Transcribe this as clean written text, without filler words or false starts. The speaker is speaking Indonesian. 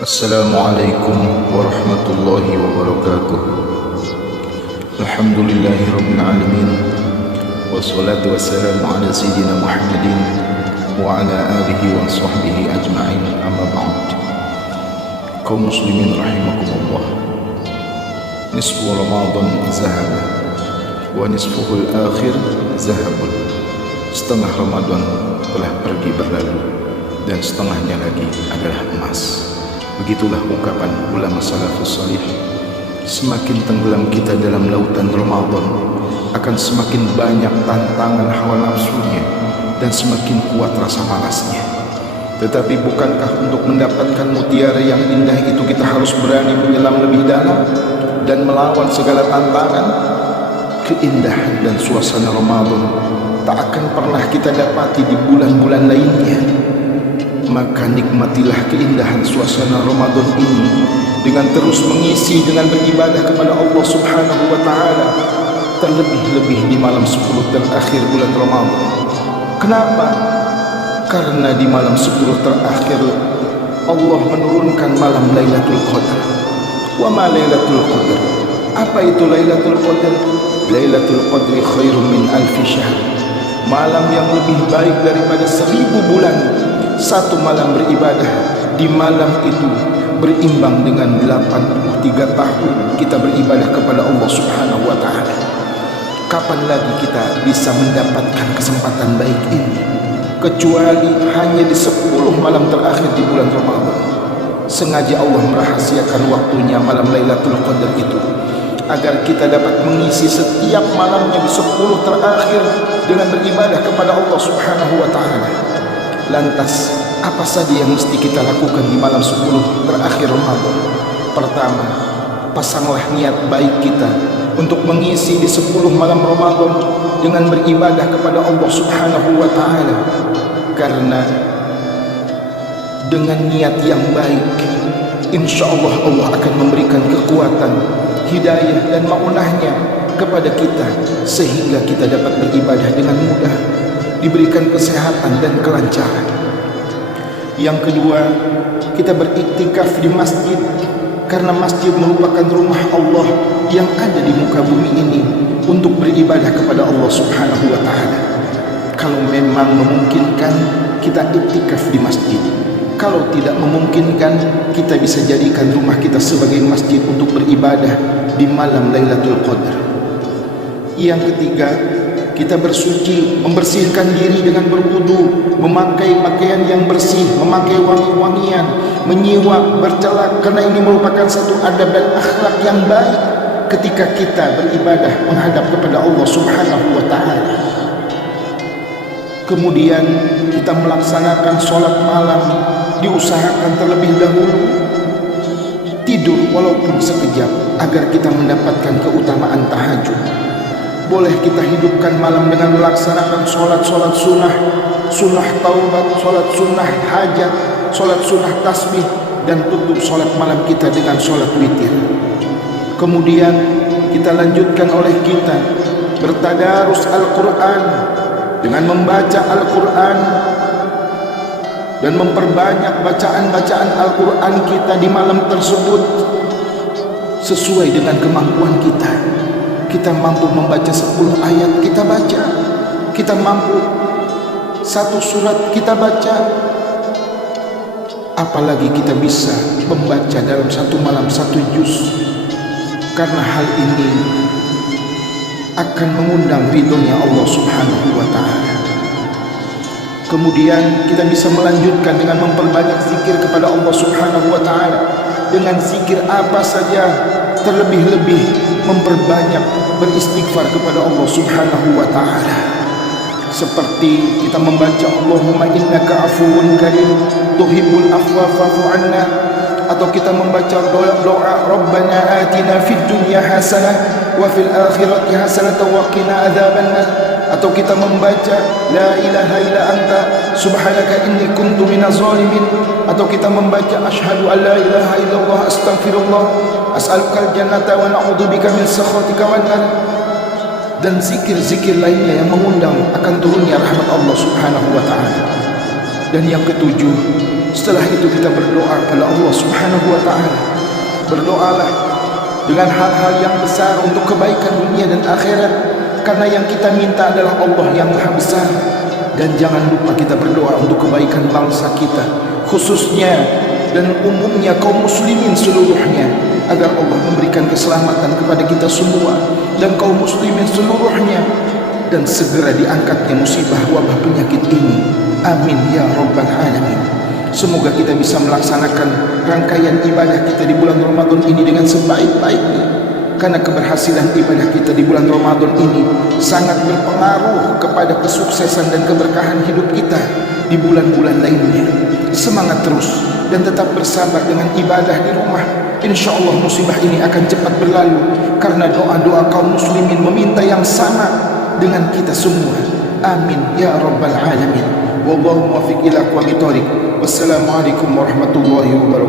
Assalamualaikum warahmatullahi wabarakatuh. Alhamdulillahirabbil alamin. Wassalatu wassalamu ala sayyidina Muhammadin wa ala alihi wa sahbihi ajma'in. Amma ba'd. Kaum muslimin rahimakumullah. Nisfu Ramadan zahab wa nisfuhu al-akhir zahabun. Setengah Ramadan telah pergi berlalu dan setengahnya lagi adalah emas. Begitulah ungkapan ulama salafus salih. Semakin tenggelam kita dalam lautan Ramadan, akan semakin banyak tantangan hawa nafsunya dan semakin kuat rasa malasnya. Tetapi bukankah untuk mendapatkan mutiara yang indah itu kita harus berani menyelam lebih dalam dan melawan segala tantangan? Keindahan dan suasana Ramadan tak akan pernah kita dapati di bulan-bulan lainnya. Maka nikmatilah keindahan suasana Ramadan ini dengan terus mengisi dengan beribadah kepada Allah Subhanahu wa taala, terlebih-lebih di malam 10 terakhir bulan Ramadan. Kenapa? Karena di malam 10 terakhir Allah menurunkan malam Lailatul Qadar. Wa ma Lailatul Qadar? Apa itu Lailatul Qadar? Lailatul Qadri khairun min alfi syahr. Malam yang lebih baik daripada 1000 bulan. Satu malam beribadah di malam itu berimbang dengan 83 tahun kita beribadah kepada Allah Subhanahu wa taala. Kapan lagi kita bisa mendapatkan kesempatan baik ini kecuali hanya di 10 malam terakhir di bulan Ramadan. Sengaja Allah merahasiakan waktunya malam Lailatul Qadar itu agar kita dapat mengisi setiap malamnya di 10 terakhir dengan beribadah kepada Allah Subhanahu wa taala. Lantas, apa saja yang mesti kita lakukan di malam 10 terakhir Ramadan? Pertama, pasanglah niat baik kita untuk mengisi di 10 malam Ramadan dengan beribadah kepada Allah Subhanahu wa taala. Karena dengan niat yang baik, insya Allah Allah akan memberikan kekuatan, hidayah dan ma'unahnya kepada kita sehingga kita dapat beribadah dengan mudah, diberikan kesehatan dan kelancaran. Yang kedua, kita beriktikaf di masjid karena masjid merupakan rumah Allah yang ada di muka bumi ini untuk beribadah kepada Allah Subhanahu wa taala. Kalau memang memungkinkan, kita iktikaf di masjid. Kalau tidak memungkinkan, kita bisa jadikan rumah kita sebagai masjid untuk beribadah di malam Lailatul Qadar. Yang ketiga, kita bersuci, membersihkan diri dengan berwudu, memakai pakaian yang bersih, memakai wangi-wangian, menyiwak, bercelak, karena ini merupakan satu adab dan akhlak yang baik ketika kita beribadah menghadap kepada Allah Subhanahu wa taala. Kemudian kita melaksanakan sholat malam, diusahakan terlebih dahulu tidur walaupun sekejap agar kita mendapatkan keutamaan tahajud. Boleh kita hidupkan malam dengan melaksanakan sholat-sholat sunnah, sunnah taubat, sholat sunnah hajat, sholat sunnah tasbih, dan tutup sholat malam kita dengan sholat witir. Kemudian kita lanjutkan oleh kita bertadarus Al-Quran dengan membaca Al-Quran dan memperbanyak bacaan-bacaan Al-Quran kita di malam tersebut sesuai dengan kemampuan kita. Kita mampu membaca 10 ayat, kita baca. Kita mampu 1 surat, kita baca. Apalagi kita bisa membaca dalam 1 malam 1 juz. Karena hal ini akan mengundang ridhonya Allah Subhanahu wa ta'ala. Kemudian kita bisa melanjutkan dengan memperbanyak zikir kepada Allah Subhanahu wa ta'ala. Dengan zikir apa saja, terlebih-lebih memperbanyak beristighfar kepada Allah Subhanahu wa taala. Seperti kita membaca Allahumma innaka afuwun karim tuhibbul afwa fa'fu anna, atau kita membaca doa Rabbana atina fid dunya hasanah wa fil akhirati hasanah wa qina adzabannar, atau kita membaca la ilaha illa anta subhanaka inni kuntu minaz zalimin, atau kita membaca asyhadu an la ilaha illallah astaghfirullah as'alukal jannata wa na'udzubika min sakhatika wan nar, dan zikir-zikir lainnya yang mengundang akan turunnya rahmat Allah Subhanahu wa taala. Dan yang ketujuh, setelah itu kita berdoa kepada Allah Subhanahu wa Ta'ala. Berdoalah dengan hal-hal yang besar untuk kebaikan dunia dan akhirat, karena yang kita minta adalah Allah yang Maha Besar. Dan jangan lupa kita berdoa untuk kebaikan bangsa kita, khususnya dan umumnya kaum muslimin seluruhnya, agar Allah memberikan keselamatan kepada kita semua dan kaum muslimin seluruhnya, dan segera diangkatnya musibah wabah penyakit ini. Amin ya rabbal alamin. Semoga kita bisa melaksanakan rangkaian ibadah kita di bulan Ramadan ini dengan sebaik-baiknya, karena keberhasilan ibadah kita di bulan Ramadan ini sangat berpengaruh kepada kesuksesan dan keberkahan hidup kita di bulan-bulan lainnya. Semangat terus dan tetap bersabar dengan ibadah di rumah. Insya Allah musibah ini akan cepat berlalu, karena doa-doa kaum muslimin meminta yang sama dengan kita semua. Amin ya rabbal alamin. Wallahu muwaffiq ila aqwamit thoriq. Wassalamualaikum warahmatullahi wabarakatuh.